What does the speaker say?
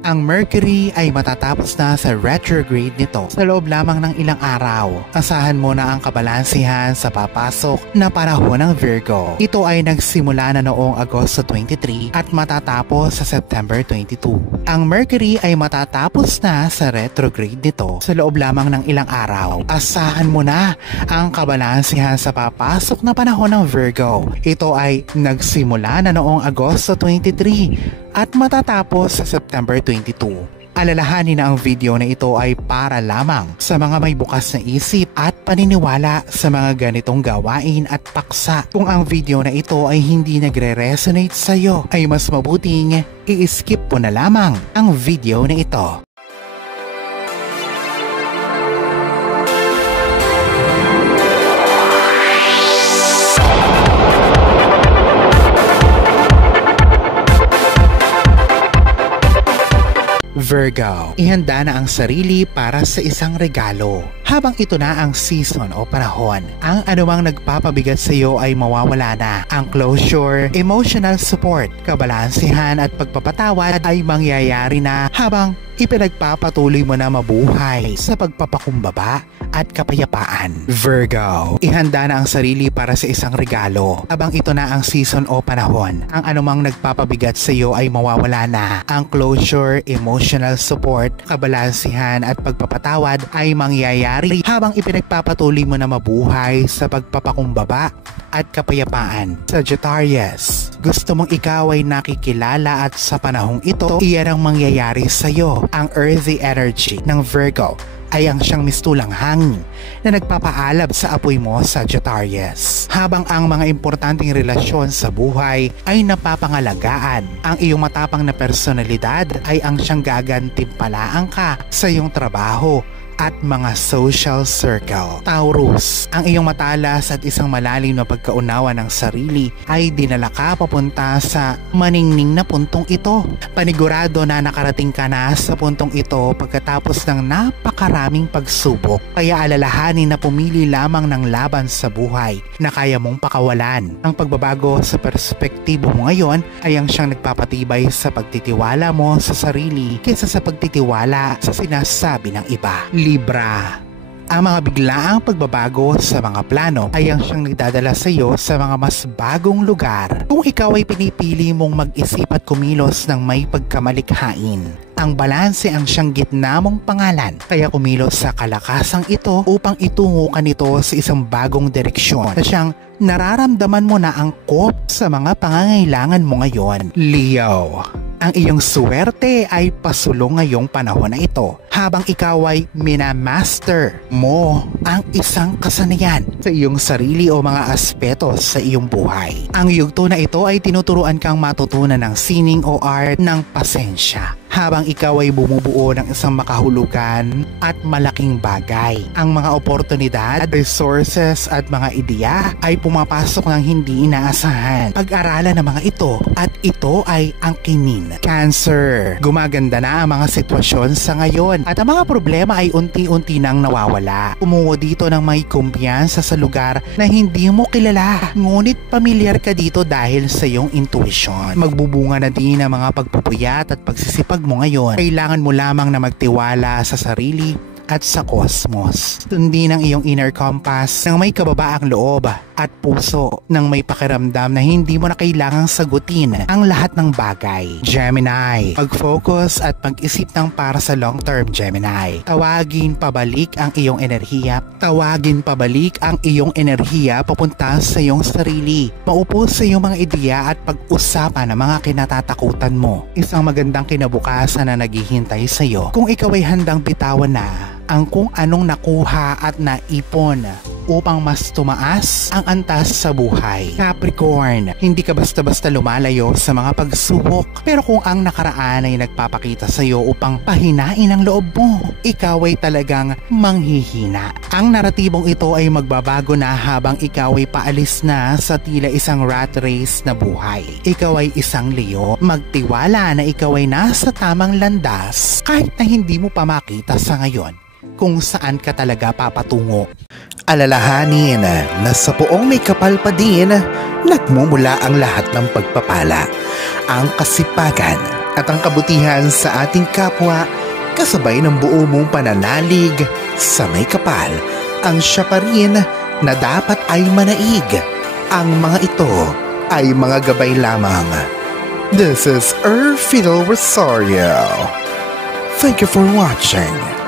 Ang Mercury ay matatapos na sa retrograde nito sa loob lamang ng ilang araw. Asahan mo na ang kabalansihan sa papasok na panahon ng Virgo. Ito ay nagsimula na noong Agosto 23 at matatapos sa September 22. Ang Mercury ay matatapos na sa retrograde nito sa loob lamang ng ilang araw. Asahan mo na ang kabalansihan sa papasok na panahon ng Virgo. Ito ay nagsimula na noong Agosto 23 at matatapos sa September 22. Alalahanin na ang video na ito ay para lamang sa mga may bukas na isip at paniniwala sa mga ganitong gawain at paksa. Kung ang video na ito ay hindi nagre-resonate sa iyo, ay mas mabuting i-skip mo na lamang ang video na ito. Virgo, ihanda na ang sarili para sa isang regalo. Habang ito na ang season o panahon, ang anumang nagpapabigat sa iyo ay mawawala na. Ang closure, emotional support, kabalansihan at pagpapatawad ay mangyayari na habang ipinagpapatuloy mo na mabuhay sa pagpapakumbaba at kapayapaan. Virgo, ihanda na ang sarili para sa isang regalo. Habang ito na ang season o panahon, ang anumang nagpapabigat sa iyo ay mawawala na. Ang closure, emotional support, kabalansihan at pagpapatawad ay mangyayari habang ipinagpapatuloy mo na mabuhay sa pagpapakumbaba at kapayapaan. Sagittarius, gusto mong ikaw ay nakikilala at sa panahong ito, iyan ang mangyayari sa iyo. Ang earthy energy ng Virgo ay ang siyang mistulang hangin na nagpapaalab sa apoy mo, Sagittarius. Habang ang mga importanteng relasyon sa buhay ay napapangalagaan, ang iyong matapang na personalidad ay ang siyang gagantimpalaan ka sa iyong trabaho at mga social circle. Taurus, ang iyong matalas at isang malalim na pagkaunawa ng sarili ay dinala ka papunta sa maningning na puntong ito. Panigurado na nakarating ka na sa puntong ito pagkatapos ng napakaraming pagsubok. Kaya alalahanin na pumili lamang ng laban sa buhay na kaya mong pakawalan. Ang pagbabago sa perspektibo mo ngayon ay ang siyang nagpapatibay sa pagtitiwala mo sa sarili kaysa sa pagtitiwala sa sinasabi ng iba. Libra, ang mga biglaang pagbabago sa mga plano ay ang siyang nagdadala sa iyo sa mga mas bagong lugar. Kung ikaw ay pinipili mong mag-isip at kumilos ng may pagkamalikhain, ang balanse ang siyang gitna mong pangalan, kaya kumilos sa kalakasang ito upang itungo ka nito sa isang bagong direksyon na siyang nararamdaman mo na angkop sa mga pangangailangan mo ngayon. Leo, ang iyong swerte ay pasulong ngayong panahon na ito habang ikaw ay minamaster mo ang isang kasanayan sa iyong sarili o mga aspeto sa iyong buhay. Ang yugto na ito ay tinuturuan kang matutunan ng sining o art ng pasensya habang ikaw ay bumubuo ng isang makahulugan at malaking bagay. Ang mga oportunidad, resources at mga ideya ay pumapasok ng hindi inaasahan. Pag-aralan ng mga ito at ito ay angkinin. Cancer, gumaganda na ang mga sitwasyon sa ngayon at ang mga problema ay unti-unti nang nawawala. Umuo dito ng may kumpiyansa sa lugar na hindi mo kilala, ngunit pamilyar ka dito dahil sa iyong intuition. Magbubunga na din ang mga pagpupuyat at pagsisipag mo ngayon. Kailangan mo lamang na magtiwala sa sarili at sa cosmos. Sundin ang iyong inner compass ng may kababaang loob at puso ng may pakiramdam na hindi mo na kailangang sagutin ang lahat ng bagay. Gemini, mag-focus at mag-isip ng para sa long-term, Gemini. Tawagin pabalik ang iyong enerhiya. Tawagin pabalik ang iyong enerhiya papunta sa iyong sarili. Maupo sa iyong mga ideya at pag-usapan ang mga kinatatakutan mo. Isang magandang kinabukasan na naghihintay sa iyo kung ikaw ay handang bitawan na ang kung anong nakuha at naipon upang mas tumaas ang antas sa buhay. Capricorn, hindi ka basta-basta lumalayo sa mga pagsubok, pero kung ang nakaraan ay nagpapakita sa iyo upang pahinain ang loob mo, ikaw ay talagang manghihina. Ang naratibong ito ay magbabago na habang ikaw ay paalis na sa tila isang rat race na buhay. Ikaw ay isang Leo, magtiwala na ikaw ay nasa tamang landas kahit na hindi mo pa makita sa ngayon kung saan ka talaga papatungo. Alalahanin na sa poong may kapal pa din, nagmumula ang lahat ng pagpapala. Ang kasipagan at ang kabutihan sa ating kapwa kasabay ng buo mong pananalig sa may kapal, ang siya pa rin na dapat ay manaig. Ang mga ito ay mga gabay lamang. This is Erfidel Rosario. Thank you for watching.